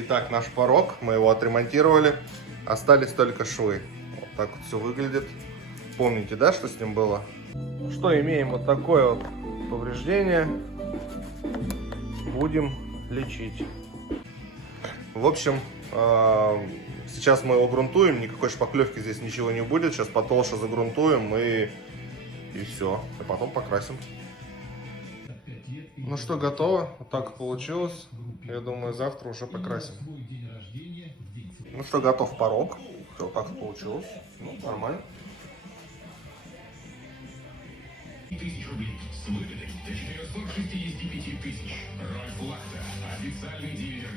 Итак, наш порог, мы его отремонтировали. Остались только швы. Вот так вот все выглядит. Помните, да, что с ним было? Что, имеем вот такое вот повреждение. Будем лечить. В общем, сейчас мы его грунтуем. Никакой шпаклевки здесь ничего не будет. Сейчас потолще загрунтуем и все. И потом покрасим. Ну что, готово. Вот так получилось. Я думаю, завтра уже покрасим. Ну что, готов порог. Все, так получилось. Ну, нормально. 1000 рублей с выгодой до 465 тысяч. Рольф Лахта. Официальный дилер.